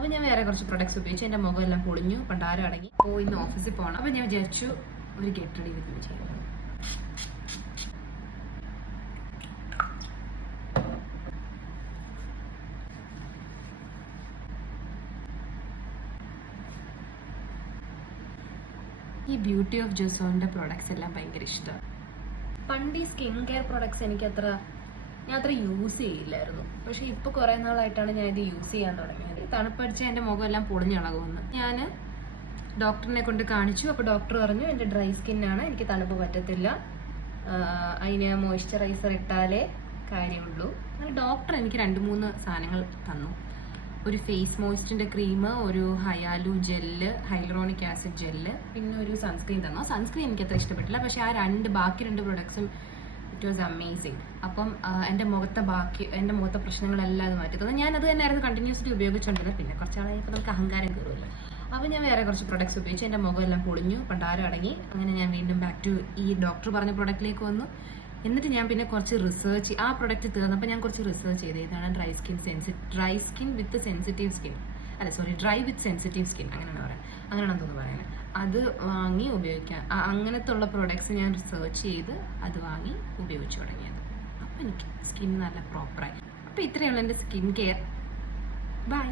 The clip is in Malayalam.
അപ്പോൾ ഞാൻ വേറെ കുറച്ച് പ്രൊഡക്ട്സ് ഉപയോഗിച്ചു. എൻ്റെ മുഖമെല്ലാം പൊളിഞ്ഞു, പണ്ടാരം അടങ്ങി. അപ്പോൾ ഇന്ന് ഓഫീസിൽ പോകണം. അപ്പോൾ ഞാൻ വിചാരിച്ചു ഒരു ഗെറ്റ് റെഡി വിത്ത് മീ ചെയ്യാം. ഈ ബ്യൂട്ടി ഓഫ് ജോസോണിൻ്റെ പ്രോഡക്ട്സ് എല്ലാം ഭയങ്കര ഇഷ്ടമാണ്. പണ്ട് ഈ സ്കിൻ കെയർ പ്രോഡക്ട്സ് ഞാൻ അത്ര യൂസ് ചെയ്യില്ലായിരുന്നു. പക്ഷേ ഇപ്പോൾ കുറേ നാളായിട്ടാണ് ഞാൻ ഇത് യൂസ് ചെയ്യാൻ തുടങ്ങിയത്. തണുപ്പടിച്ച് എൻ്റെ മുഖമെല്ലാം പൊളിഞ്ഞളകുമെന്ന് ഞാൻ ഡോക്ടറിനെ കൊണ്ട് കാണിച്ചു. അപ്പോൾ ഡോക്ടർ പറഞ്ഞു എൻ്റെ ഡ്രൈ സ്കിന്നാണ്, എനിക്ക് തണുപ്പ് പറ്റത്തില്ല, അതിന് മോയ്സ്ചറൈസർ ഇട്ടാലേ കാര്യമുള്ളൂ. അങ്ങനെ ഡോക്ടർ എനിക്ക് 2-3 സാധനങ്ങൾ തന്നു. ഒരു ഫേസ് മോയ്സ്റ്റിൻ്റെ ക്രീം, ഒരു ഹയാലു ജെല്ല്, ഹൈലറോണിക് ആസിഡ് ജെല്ല്, പിന്നെ ഒരു സൺസ്ക്രീൻ തന്നു. സൺസ്ക്രീൻ എനിക്ക് അത്ര ഇഷ്ടപ്പെട്ടില്ല, പക്ഷേ ബാക്കി രണ്ട് പ്രൊഡക്ട്സും ഇറ്റ് വാസ് അമേസിങ്. അപ്പം എൻ്റെ മുഖത്തെ പ്രശ്നങ്ങളെല്ലാം അത് മാറ്റി തന്നു. ഞാനത് തന്നെയായിരുന്നു കണ്ടിന്യൂസ്ലി ഉപയോഗിച്ചുകൊണ്ടിരുന്നത്. പിന്നെ കുറച്ചാളായപ്പോൾ നമുക്ക് അഹങ്കാരം കയറുമല്ലോ. അപ്പോൾ ഞാൻ വേറെ കുറച്ച് പ്രൊഡക്ട്സ് ഉപയോഗിച്ചു. എൻ്റെ മുഖമെല്ലാം പൊളിഞ്ഞു, പണ്ടാരം അടങ്ങി. അങ്ങനെ ഞാൻ വീണ്ടും ബാക്ക് ടു ഈ ഡോക്ടർ പറഞ്ഞ പ്രൊഡക്റ്റിലേക്ക് വന്നു. എന്നിട്ട് ഞാൻ പിന്നെ കുറച്ച് റിസർച്ച്, ആ പ്രൊഡക്റ്റ് തീർന്നപ്പോൾ ഞാൻ കുറച്ച് റിസർച്ച് ചെയ്ത് ഇതാണ് ഡ്രൈ സ്കിൻ വിത്ത് സെൻസിറ്റീവ് സ്കിൻ, ഡ്രൈ വിത്ത് സെൻസിറ്റീവ് സ്കിൻ, അങ്ങനെയാണ് പറയാം, അങ്ങനെയാണെന്ന് തോന്നുന്നു പറയുന്നത്. അത് വാങ്ങി ഉപയോഗിക്കാം. അങ്ങനത്തെ ഉള്ള പ്രൊഡക്ട്സ് ഞാൻ റിസർച്ച് ചെയ്ത് അത് വാങ്ങി ഉപയോഗിച്ച് തുടങ്ങിയത്. അപ്പോൾ എനിക്ക് സ്കിൻ നല്ല പ്രോപ്പറായി. അപ്പോൾ ഇത്രയുള്ള എൻ്റെ സ്കിൻ കെയർ. ബൈ.